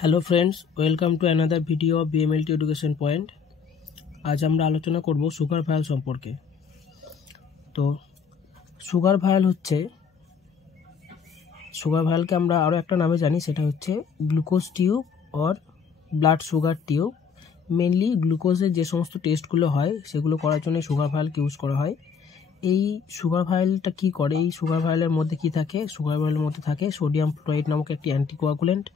Hello friends, welcome to another video of BMLT education point. আজ আমরা আলোচনা করব সুগার ভায়াল সম্পর্কে। তো সুগার ভায়ালকে আমরা আরও একটা নামে জানি, সেটা হচ্ছে glucose tube or blood sugar tube. Mainly গ্লুকোজের যে সমস্ত টেস্টগুলো হয় সেগুলো করার জন্য সুগার ভায়ালকে ইউজ করা হয়। এই সুগার ভায়ালটা কী করে? এই সুগার ভায়ালের মধ্যে কী থাকে? সুগার ভায়ালের মধ্যে থাকে সোডিয়াম ফ্লোরাইড নামক একটি অ্যান্টিকোয়াগুলেন্ট,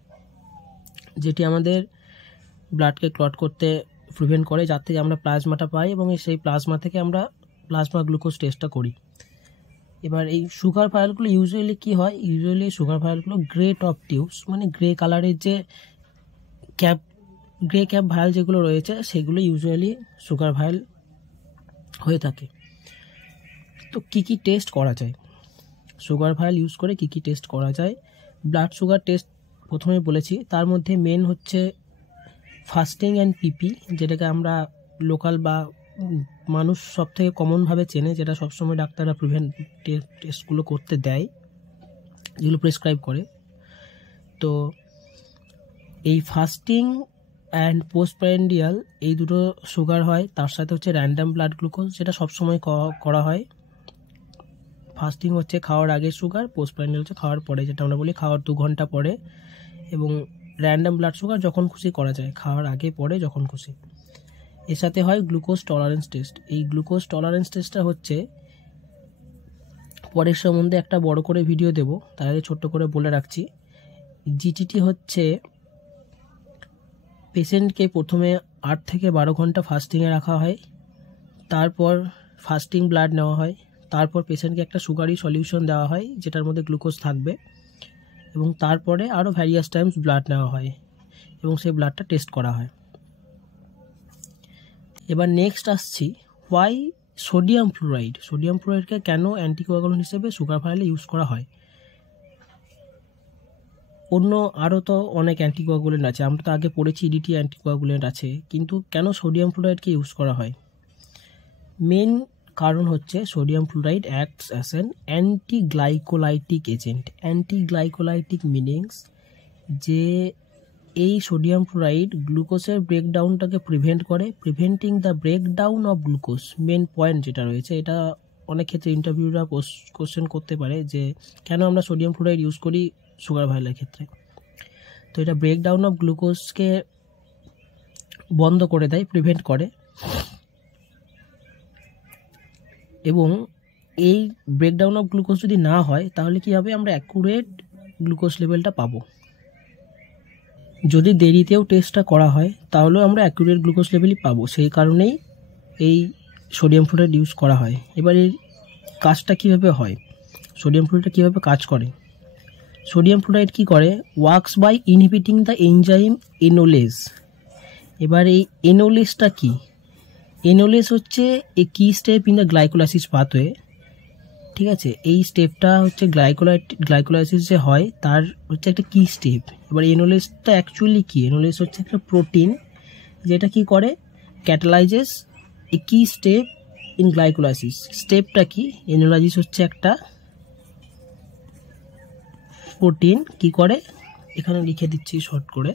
যেটি আমাদের ব্লাডকে ক্লট করতে প্রিভেন্ট করে, যার থেকে আমরা প্লাজমাটা পাই এবং সেই প্লাজমা থেকে আমরা প্লাজমা গ্লুকোজ টেস্টটা করি। এবার এই সুগার ভায়ালগুলো ইউজুয়ালি কী হয়? ইউজুয়ালি সুগার ভায়ালগুলো গ্রে টপ টিউবস, মানে গ্রে কালারের যে গ্রে ক্যাপ ভায়াল যেগুলো রয়েছে সেগুলো ইউজুয়ালি সুগার ভায়াল হয়ে থাকে। তো কী কী টেস্ট করা যায় সুগার ভায়াল ইউজ করে? কী কী টেস্ট করা যায়? ব্লাড সুগার টেস্ট প্রথমে বলেছি, তার মধ্যে মেন হচ্ছে ফাস্টিং অ্যান্ড পিপি, যেটাকে আমরা লোকাল বা মানুষ সব থেকে কমনভাবে চেনে, যেটা সবসময় ডাক্তাররা টেস্টগুলো করতে দেয়, যেগুলো প্রেসক্রাইব করে। তো এই ফাস্টিং অ্যান্ড পোস্টপ্রান্ডিয়াল এই দুটো সুগার হয়, তার সাথে হচ্ছে র্যান্ডাম ব্লাড গ্লুকোজ, যেটা সবসময় করা হয়। ফাস্টিং হচ্ছে খাওয়ার আগে সুগার, পোস্টপ্রান্ডিয়াল হচ্ছে খাওয়ার পরে, যেটা আমরা বলি খাওয়ার 2 ঘন্টা পরে, এবং র্যান্ডাম ব্লাড সুগার যখন খুশি করা যায়, খাওয়ার আগে পরে যখন খুশি। এর সাথে হয় গ্লুকোজ টলারেন্স টেস্ট। এই গ্লুকোজ টলারেন্স টেস্টটা হচ্ছে, পরের সম্বন্ধে একটা বড় করে ভিডিও দেব, তার আগে ছোট্ট করে বলে রাখছি। জিটিটি হচ্ছে পেশেন্টকে প্রথমে 8 থেকে 12 ঘন্টা ফাস্টিংয়ে রাখা হয়, তারপর ফাস্টিং ব্লাড নেওয়া হয়, তারপর পেশেন্টকে একটা সুগারি সলিউশন দেওয়া হয় যেটার মধ্যে গ্লুকোজ থাকবে, এবং তারপরে আরও ভ্যারিয়াস টাইমস ব্লাড নেওয়া হয় এবং সেই ব্লাডটা টেস্ট করা হয়। এবার নেক্সট আসছি, হোয়াই সোডিয়াম ফ্লোরাইডকে কেন অ্যান্টিকোয়াগুলেন্ট হিসেবে সুগার ভায়ালে ইউজ করা হয়? অন্য আরও তো অনেক অ্যান্টিকোয়াগুলেন্ট আছে, আমরা তো আগে পড়েছি ইডিটি অ্যান্টিকোয়াগুলেন্ট আছে, কিন্তু কেন সোডিয়াম ফ্লোরাইডকে ইউজ করা হয়? মেন কারণ হচ্ছে sodium fluoride acts as an antiglycolytic agent. Antiglycolytic meanings যে এই সোডিয়াম ফ্লোরাইড গ্লুকোজের ব্রেকডাউনটাকে preventing the breakdown of glucose. Main point যেটা রয়েছে, এটা অনেক ক্ষেত্রে ইন্টারভিউরা কোশ্চেন করতে পারে যে কেন আমরা সোডিয়াম ফ্লোরাইড ইউজ করি সুগার ভায়ালের ক্ষেত্রে। তো এটা ব্রেকডাউন অফ গ্লুকোজকে বন্ধ করে দেয়, প্রিভেন্ট করে, এবং এই ব্রেকডাউন অফ গ্লুকোজ যদি না হয় তাহলে কী হবে? আমরা অ্যাকুরেট গ্লুকোজ লেভেলটা পাবো। যদি দেরিতেও টেস্টটা করা হয় তাহলেও আমরা অ্যাকুরেট গ্লুকোজ লেভেলই পাবো, সেই কারণেই এই সোডিয়াম ফ্লোরাইড ইউজ করা হয়। এবার এর কাজটা কীভাবে হয়? সোডিয়াম ফ্লোরাইডটা কীভাবে কাজ করে? সোডিয়াম ফ্লোরাইড কী করে? Works by inhibiting the enzyme enolase. এবার এই এনোলেজটা কী? এনোলেজ হচ্ছে a key step in the glycolysis pathway, ঠিক আছে? এই স্টেপটা হচ্ছে গ্লাইকোলাইসিস যে হয় তার হচ্ছে একটা কি স্টেপ। এবার এনোলেজটা অ্যাকচুয়ালি কি? এনোলেজ হচ্ছে একটা প্রোটিন যেটা কি করে? ক্যাটালাইজেস এ কি স্টেপ ইন গ্লাইকোলাইসিস। স্টেপটা কি? এনোলাইসিস হচ্ছে একটা প্রোটিন কি করে, এখানে লিখে দিচ্ছি শর্ট করে।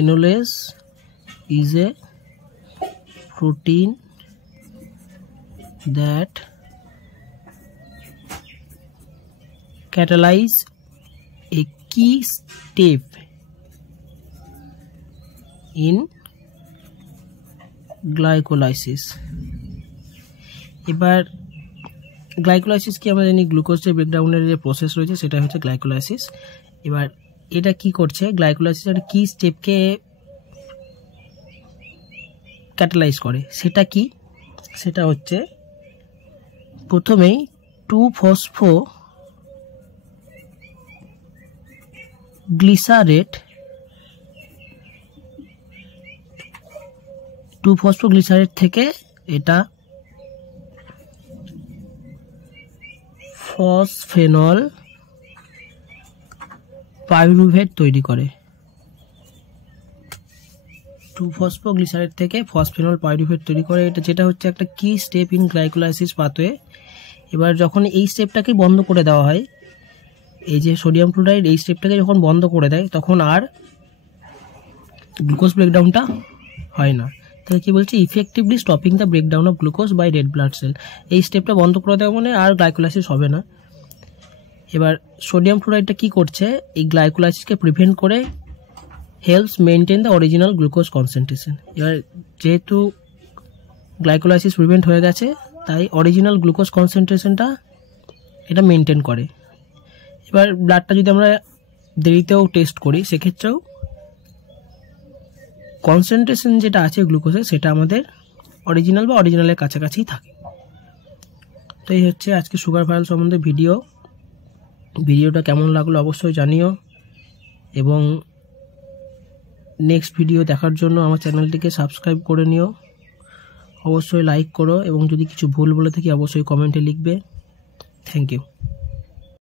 Enolase is a protein that catalyze a key step in glycolysis. এবার গ্লাইকোলাইসিস কি? আমরা জানি গ্লুকোজের ব্রেকডাউনের যে প্রসেস রয়েছে সেটা হচ্ছে গ্লাইকোলাইসিস। এবার এটা কি করছে? গ্লাইকোলাইসিস একটা কি স্টেপকে ক্যাটালাইজ করে। সেটা কি? সেটা হচ্ছে প্রথমেই 2-ফসফোগ্লিসারেট থেকে এটা ফসফেনল পাইরুভেট তৈরি করে। 2-ফসফোগ্লিসারেট থেকে ফসফেনল পাইরুভেট তৈরি করে, এটা যেটা হচ্ছে একটা কি স্টেপ ইন গ্লাইকোলাইসিস পাথওয়ে। এবার যখন এই স্টেপটাকে বন্ধ করে দেওয়া হয় এই যে সোডিয়াম ক্লোরাইড এই স্টেপটাকে যখন বন্ধ করে দেয় তখন আর গ্লুকোজ ব্রেকডাউনটা হয় না। তাহলে কি বলছে, effectively stopping the breakdown of glucose by red blood cell. এই স্টেপটা বন্ধ করে দেওয়া মানে আর গ্লাইকোলাইসিস হবে না। এবার সোডিয়াম ক্লোরাইডটা কি করছে, এই গ্লাইকোলাইসিসকে প্রিভেন্ট করে helps maintain the original glucose concentration. এবার যেহেতু গ্লাইকোলাইসিস প্রিভেন্ট হয়ে গেছে তাই অরিজিনাল গ্লুকোজ কনসেন্ট্রেশনটা এটা মেনটেন করে। এবার ব্লাডটা যদি আমরা দেরিতেও টেস্ট করি সেক্ষেত্রেও কনসেন্ট্রেশন যেটা আছে গ্লুকোজের সেটা আমাদের অরিজিনাল বা অরিজিনালের কাছাকাছিই থাকে। তো এই হচ্ছে আজকে সুগার ভাইরাল সম্বন্ধে ভিডিওটা কেমন লাগলো অবশ্যই জানিও, এবং নেক্সট ভিডিও দেখার জন্য আমার চ্যানেলটিকে সাবস্ক্রাইব করে নিও, অবশ্যই লাইক করো, এবং যদি কিছু ভুল বলে থাকি অবশ্যই কমেন্টে লিখবে। Thank you.